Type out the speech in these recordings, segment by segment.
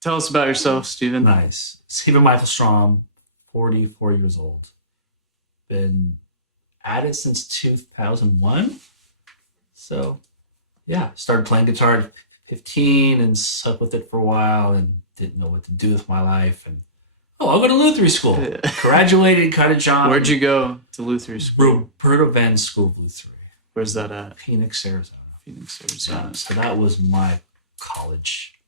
Tell us about yourself, Stephen. Nice. Stephen Michael Strahm, 44 years old. Been at it since 2001. So, yeah, started playing guitar at 15 and stuck with it for a while and didn't know what to do with my life. And, I'll go to Lutheran school. Graduated, got a job. Where'd you go to Lutheran school? Roberta Venn School of Lutheran. Where's that at? Phoenix, Arizona. Phoenix, Arizona. So that was my college.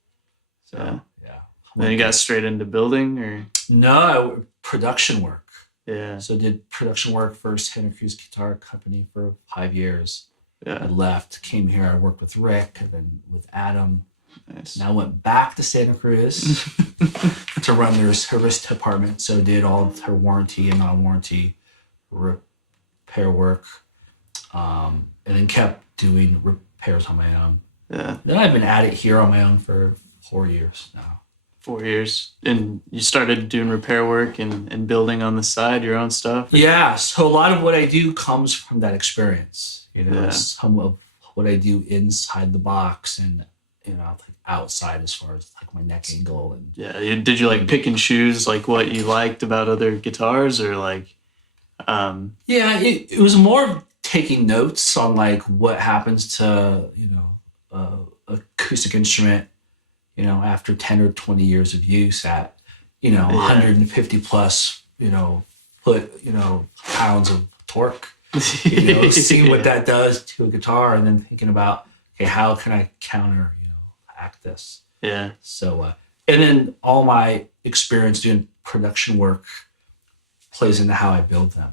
So, Yeah. yeah. Then you got straight into building, or? No, production work. Yeah. So did production work for Santa Cruz Guitar Company for 5 years. I Yeah. left, came here. I worked with Rick and then with Adam. Nice. Now I went back to Santa Cruz to run their service department. So did all of their warranty and non-warranty repair work, and then kept doing repairs on my own. Yeah. Then I've been at it here on my own for 4 years now. 4 years. And you started doing repair work and building on the side, your own stuff? Or? Yeah, so a lot of what I do comes from that experience. Yeah. Some of what I do inside the box and like outside as far as like my neck angle and Yeah. Did you like pick and choose like what you liked about other guitars, or like? yeah, it was more of taking notes on like what happens to acoustic instrument after 10 or 20 years of use at 150 plus pounds of torque. Seeing what that does to a guitar, and then thinking about, okay, how can I counteract this? Yeah. So, and then all my experience doing production work plays into how I build them.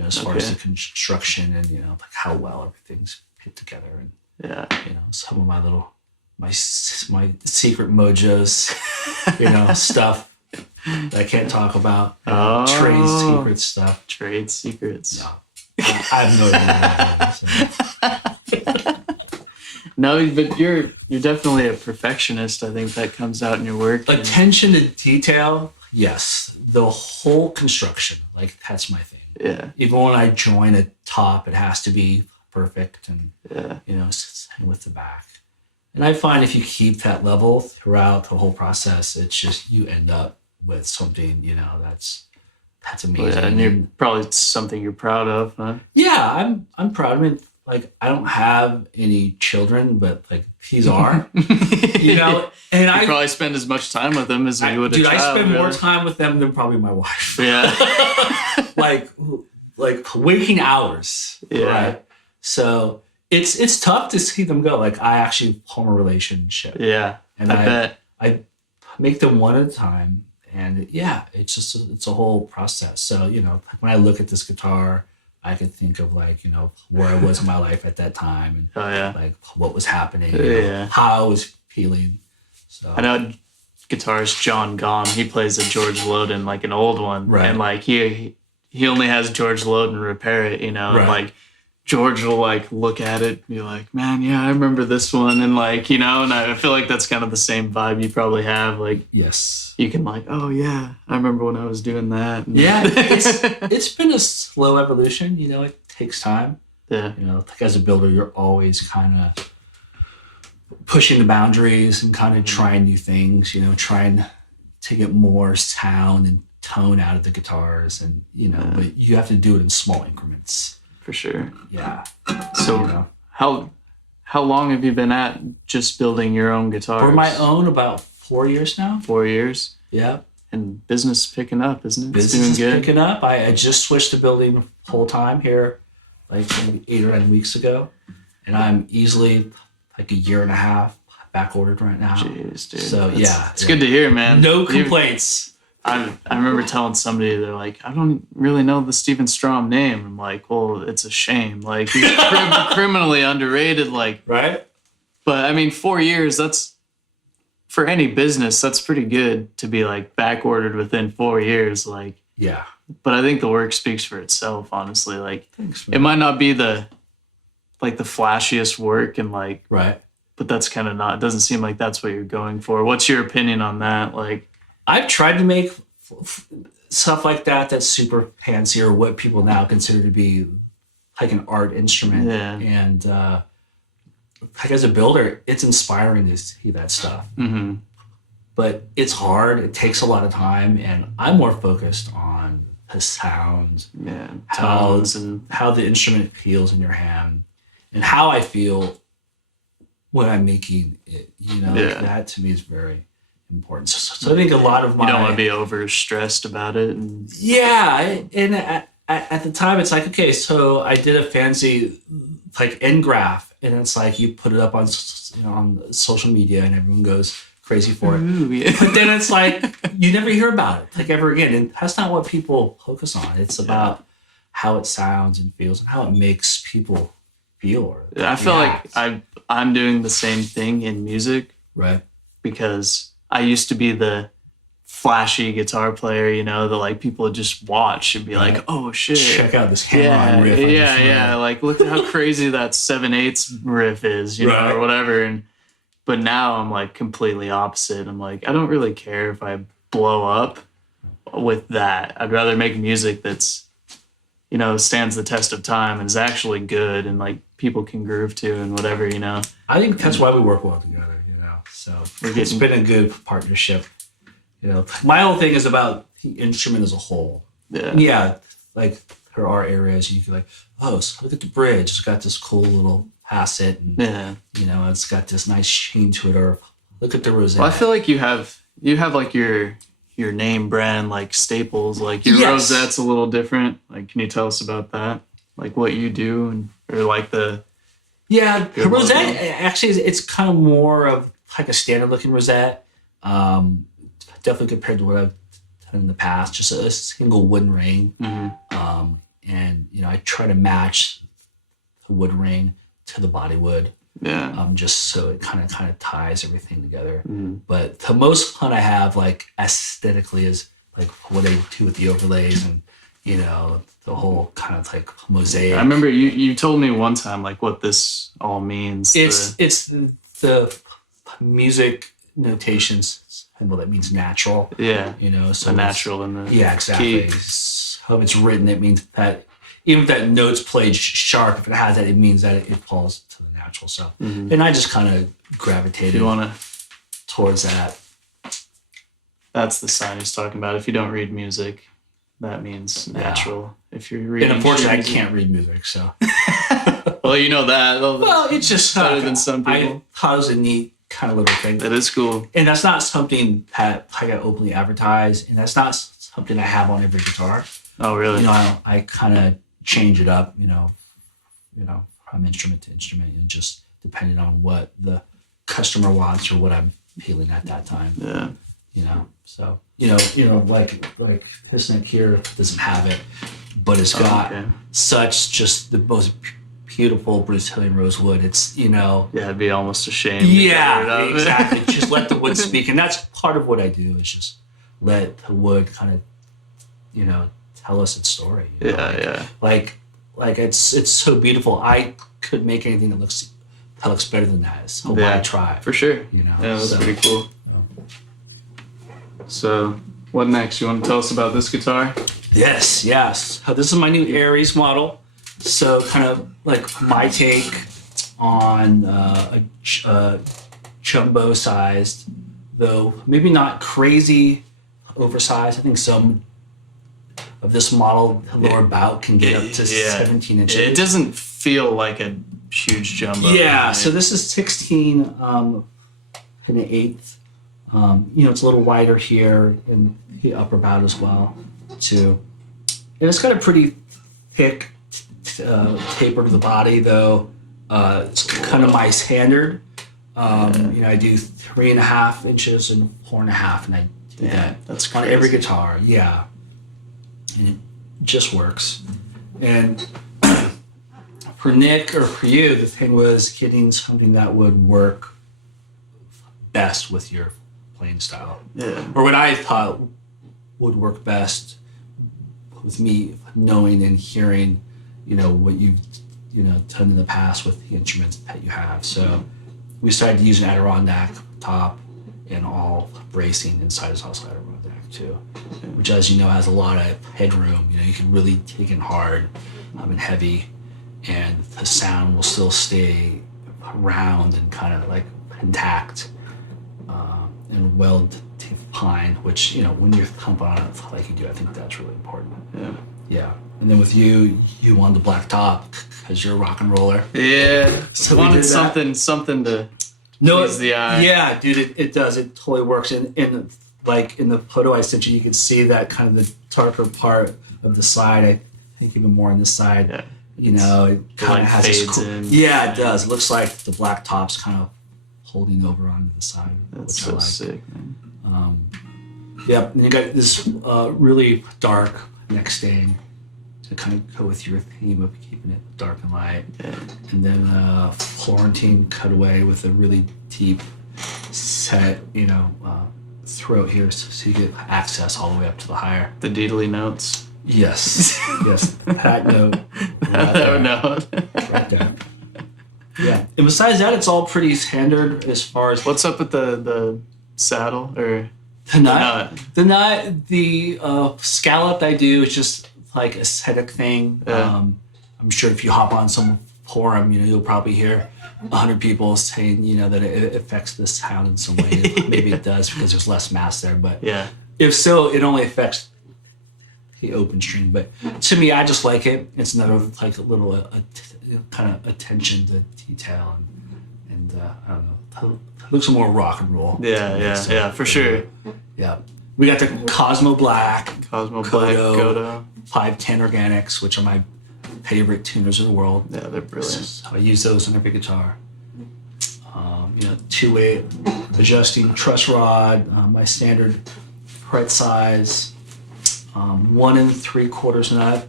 As far as the construction and like how well everything's put together, and Yeah. some of my secret mojos, stuff that I can't talk about. Oh. Trade secret stuff. Trade secrets. No. I have no idea. So. No, but you're definitely a perfectionist. I think that comes out in your work. Attention to detail, yes. The whole construction, like that's my thing. Yeah. Even when I join a top, it has to be perfect and Yeah. and with the back. And I find if you keep that level throughout the whole process, it's just you end up with something that's amazing. Yeah, and you're probably something you're proud of, huh? Yeah, I'm proud. I mean, like I don't have any children, but like these are, and I probably spend as much time with them as you would. Dude, a child, I spend more really. time with them than probably my wife. Yeah. like waking hours. Yeah. Right? So it's tough to see them go. Like I actually form a relationship. Yeah. And I bet. I make them one at a time. And yeah, it's a whole process. So, when I look at this guitar, I can think of like, where I was in my life at that time and Oh yeah. like what was happening, Yeah. how I was feeling. So I know guitarist John Gom. He plays a George Loden, like an old one, Right. and like he only has George Loden repair it, and Right. like George will like look at it and be like, man, yeah, I remember this one, and like and I feel like that's kind of the same vibe you probably have. Like yes. you can like, oh yeah, I remember when I was doing that. And Yeah, it's been a slow evolution. It takes time. yeah, Like as a builder, you're always kind of pushing the boundaries and kind of trying new things. Trying to get more sound and tone out of the guitars, and but you have to do it in small increments. for sure. Yeah. So how long have you been at just building your own guitars? For my own, about 4 years now. 4 years. Yeah. And business picking up, isn't it? Business is picking up. I just switched to building full time here, like maybe 8 or 9 weeks ago, and I'm easily like a year and a half back ordered right now. Jeez, dude. So it's good to hear, man. No complaints. I remember telling somebody, they're like, I don't really know the Stephen Strahm name. I'm like, well, it's a shame. Like, he's criminally underrated. Like, Right? but I mean, 4 years, that's, for any business, that's pretty good to be like back ordered within 4 years. Like, Yeah. but I think the work speaks for itself, honestly. Like, Thanks, it might not be the flashiest work, and like, Right. but that's kind of not, it doesn't seem like that's what you're going for. What's your opinion on that? Like, I've tried to make stuff like that that's super fancy, or what people now consider to be like an art instrument. Yeah. And like as a builder, it's inspiring to see that stuff. mm-hmm. but it's hard. It takes a lot of time, and I'm more focused on the sound, Yeah, how tones and how the instrument feels in your hand, and how I feel when I'm making it. Yeah. That to me is very important. So I think a lot of you my don't want to be over stressed about it. And and at the time it's like, okay, so I did a fancy like end graph, and it's like you put it up on on social media, and everyone goes crazy for it. ooh, yeah. But then it's like you never hear about it like ever again, and that's not what people focus on. It's about how it sounds and feels and how it makes people feel. Or I feel react. like I'm doing the same thing in music Right. because I used to be the flashy guitar player, that like people would just watch and be Right. like, oh shit. Check out this hammer Yeah, on riff. yeah. Like, look at how crazy that 7/8 riff is, Right. or whatever. But now I'm like completely opposite. I'm like, I don't really care if I blow up with that. I'd rather make music that's, stands the test of time and is actually good and like people can groove to and whatever. I think that's why we work well together. So it's been a good partnership. My whole thing is about the instrument as a whole. Yeah. Yeah, like there are areas you can like, oh, so look at the bridge. It's got this cool little facet, and Yeah. it's got this nice sheen to it. Or look at the rosette. Well, I feel like you have like your name brand like staples. Like your Yes. rosette's a little different. Like, can you tell us about that? Like what you do or like the Yeah, the Good rosette logo. actually it's kind of more of like a standard looking rosette. Definitely compared to what I've done in the past, just a single wooden ring. And I try to match the wood ring to the body wood, yeah. just so it kind of ties everything together. But the most fun I have, like aesthetically, is like what I do with the overlays and the whole kind of like mosaic. I remember you told me one time like what this all means. It's the music notations symbol that means natural. Yeah. So the natural and the yeah, exactly. key. So if it's written, it means that even if that note's played sharp, if it has that, it means that it falls to the natural. So, and I just kind of If gravitated you want to, towards that. that's the sign he's talking about. If you don't read music, that means natural. If you're And reading, unfortunately, I music- can't read music, so. Well, you know that. Well, it's just better than some I people. thought it was a neat kind of little thing. That is cool. And that's not something that I got openly advertised, and that's not something I have on every guitar. Oh, really? I kind of change it up, from instrument to instrument, and just depending on what the customer wants or what I'm feeling at that time. Yeah. So like this neck here doesn't have it, but it's got okay. such just the most beautiful Brazilian rosewood. It's Yeah, it'd be almost a shame. to cover it yeah, up. exactly. Just let the wood speak, and that's part of what I do is just let the wood kind of tell us its story. Yeah. Like it's so beautiful. I could make anything that looks better than that. So why try? For sure. Yeah, that's pretty cool. So, what next? You want to tell us about this guitar? Yes. So this is my new Aries model. So kind of like my take on a jumbo sized, though maybe not crazy oversized. I think some of this model, the lower bout can get up to 17 inches. It doesn't feel like a huge jumbo. Yeah, right? so this is 16 and an eighth. It's a little wider here in the upper bout as well, too. And it's got a pretty thick taper to the body, though. It's kind of my standard. I do 3.5 inches and 4.5, and I do that that's on crazy. every guitar. Yeah, and it just works. And for Nick or for you, the thing was getting something that would work best with your playing style. Yeah. Or what I thought would work best with me knowing and hearing, what you've, done in the past with the instruments that you have. So we started to use an Adirondack top and all bracing inside is also Adirondack too, which, as you know, has a lot of headroom. You can really take in hard and heavy, and the sound will still stay round and kind of like intact and well pine, which, you know, when you're thumping on it like you do, I think that's really important. Yeah. Yeah. And then with you wanted the black top because you're a rock and roller. Yeah. So I we wanted did that. something to No, please the eye. yeah, dude, it does. It totally works. And like in the photo I sent you, you can see that kind of the darker part of the side. I think even more on this side. Yeah. You know, it kind of has this fades in. Yeah, it does. It looks like the black top's kind of holding over onto the side, That's which so I like. sick, man. Yeah, and you got this really dark neck stain to kind of go with your theme of keeping it dark and light. Yeah. And then Florentine cutaway with a really deep set, you know, throat here, so you get access all the way up to the higher. The deedly notes. Yes, yes, that note. Right Oh there. no. Right there. Yeah, and besides that, it's all pretty standard as far as What's up with the saddle or the nut. nut? The nut, the scallop I do is just like a aesthetic thing. Yeah. I'm sure if you hop on some forum, you know, you'll probably hear 100 people saying, you know, that it affects the sound in some way. Maybe it does because there's less mass there, but Yeah. if so, it only affects the open string. But to me, I just like it. It's another like a little kind of attention to detail and I don't know. It looks more rock and roll. Yeah, So, yeah, for sure. Yeah. We got the Cosmo Black, Cosmo Black, Godo. 510 Organics, which are my favorite tuners in the world. Yeah, they're brilliant. So I use those on every guitar. You know, 2-way adjusting truss rod, my standard fret size, 1 3/4 nut,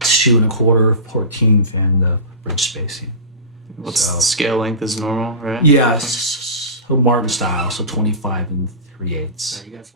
2 1/4 14th, and bridge spacing. What's So- scale length is normal, right? Yeah, so Martin style, so 25 3/8.